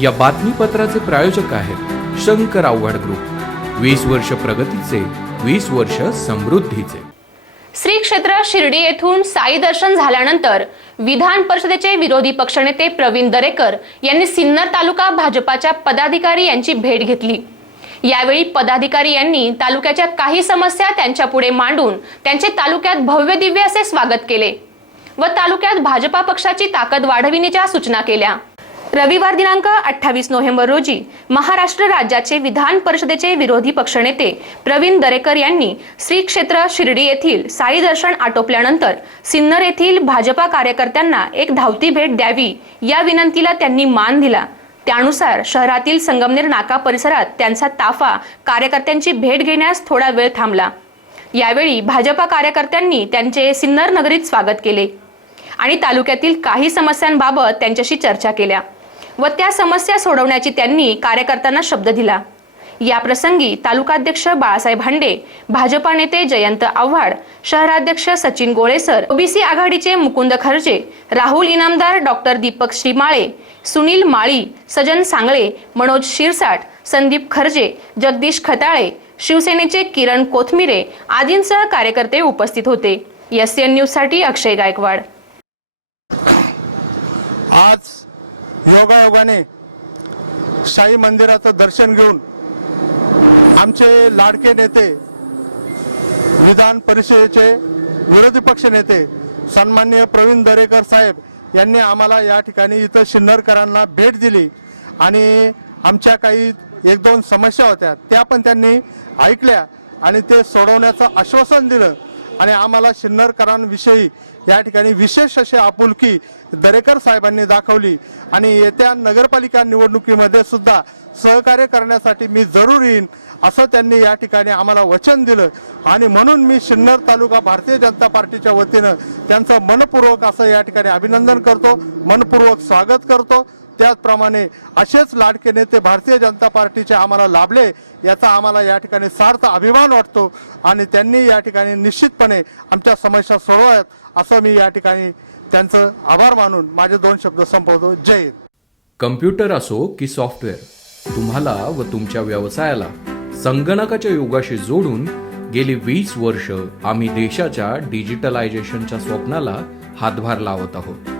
या बातमीपत्राचे प्रायोजक आहेत शंकर आव्हाड ग्रुप. वीस वर्ष प्रगतीचे वीस वर्ष समृद्धीचे. श्री क्षेत्र शिर्डी येथून साई दर्शन झाल्यानंतर विधान परिषदेचे विरोधी पक्षनेते प्रवीण दरेकर यांनी सिन्नर तालुका भाजपाच्या पदाधिकारी यांची भेट घेतली. यावेळी पदाधिकारी यांनी तालुक्याच्या काही समस्या त्यांच्या पुढे मांडून त्यांचे तालुक्यात भव्य दिव्य असे स्वागत केले व तालुक्यात भाजपा पक्षाची ताकद वाढविण्याच्या सूचना केल्या. रविवार दिनांक अठ्ठावीस नोव्हेंबर रोजी महाराष्ट्र राज्याचे विधान परिषदेचे विरोधी पक्षनेते प्रवीण दरेकर यांनी श्री क्षेत्र शिर्डी येथील साई दर्शन आटोपल्यानंतर सिन्नर येथील भाजपा कार्यकर्त्यांना एक धावती भेट द्यावी या विनंतीला त्यांनी मान दिला. त्यानुसार शहरातील संगमनेर नाका परिसरात त्यांचा ताफा कार्यकर्त्यांची भेट घेण्यास थोडा वेळ थांबला. यावेळी भाजपा कार्यकर्त्यांनी त्यांचे सिन्नर नगरीत स्वागत केले आणि तालुक्यातील काही समस्यांबाबत त्यांच्याशी चर्चा केल्या. व त्या समस्या सोडवण्याची त्यांनी कार्यकर्त्यांना शब्द दिला. या प्रसंगी तालुकाध्यक्ष बाळासाहेब हांडे भाजपा नेते जयंत आव्हाड शहराध्यक्ष सचिन गोळेसर ओबीसी आघाडीचे मुकुंद खर्जे राहुल इनामदार डॉक्टर दीपक श्रीमाळे सुनील माळी सजन सांगळे मनोज शिरसाट संदीप खर्जे जगदीश खताळे शिवसेनेचे किरण कोथमिरे आदींसह कार्यकर्ते उपस्थित होते. एस एन न्यूजसाठी अक्षय गायकवाड. आज योगायोगाने शाही मंदिराचं दर्शन घेऊन आमचे लाडके नेते विधान परिषदेचे विरोधी पक्ष नेते सन्माननीय प्रवीण दरेकर साहेब यांनी आम्हाला या ठिकाणी इथं शिन्नरकरांना भेट दिली आणि आमच्या काही एक दोन समस्या होत्या त्या पण त्यांनी ऐकल्या आणि ते सोडवण्याचं आश्वासन दिलं. आणि आम्हाला शिन्नरकरांविषयी या ठिकाणी विशेष अशी आपुलकी दरेकर साहेबांनी दाखवली. आणि येत्या नगरपालिका निवडणुकीमध्ये सुद्धा सहकार्य करण्यासाठी मी जरूर येईन असं त्यांनी या ठिकाणी आम्हाला वचन दिलं. आणि म्हणून मी सिन्नर तालुका भारतीय जनता पार्टीच्या वतीनं त्यांचं मनपूर्वक असं या ठिकाणी अभिनंदन करतो मनपूर्वक स्वागत करतो. त्याचप्रमाणे असेच लाडके नेते भारतीय जनता पार्टीचे आम्हाला लाभले याचा आम्हाला या ठिकाणी सार्थ अभिमान वाटतो आणि त्यांनी या ठिकाणी निश्चितपणे आमच्या समस्या सोडवाव्यात असं मी या ठिकाणी त्यांचं आभार मानून माझे दोन शब्द संपवतो. जय हिंद. कम्प्युटर असो की सॉफ्टवेअर तुम्हाला व तुमच्या व्यवसायाला संगणकाच्या युगाशी जोडून गेली वीस वर्ष आम्ही देशाच्या डिजिटलायझेशनच्या स्वप्नाला हातभार लावत आहोत.